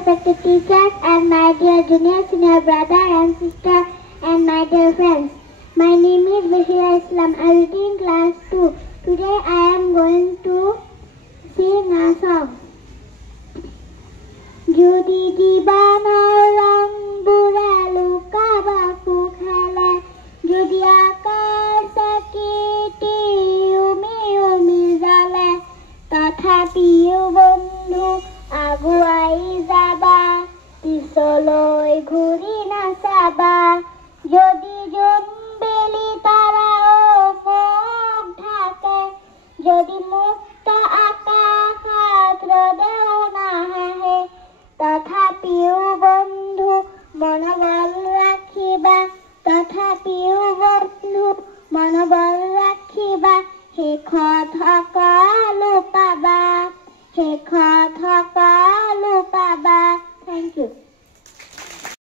respected teachers and my dear junior, senior brother and sister and my dear friends. My name is Bashira Islam. I will be in class 2. Today I am going to sing a song. যদি জীবনৰ ৰং বুৰা লুকাবাকু খেলে যদি আকাশ চাকিটি উমি উমি জ্বলে তথাপিও বন্ধু আগুৱাই যাবা পিছলৈ ঘূৰি নাচাবা যদি জোনবেলি তাৰাও মুখ ঢাকে যদি মুক্ত আকাশত ৰ'দেও নাহে তথাপিও বন্ধু মনোবল ৰাখিবা তথাপিও বন্ধু মনোবল ৰাখিবা শেষত সকলো পাবা শেষত সকলো